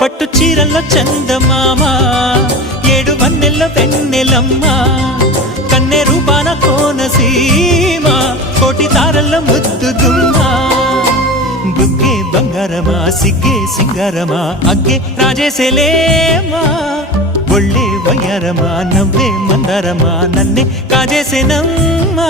పట్టు చీరల్లో చందమామ ఏడు వన్నెల్లో వెన్నెలమ్మ కన్నె రూపాన కోనసీమ కోటి తారల్లో ముద్దు గుమ్మ బుగ్గే బంగారమా సిగ్గే సింగారమా అగ్గే రాజేసేలేమా ఒళ్ళే వయ్యారమా నవ్వే మందారమా నన్నే కాజేసేనమ్మా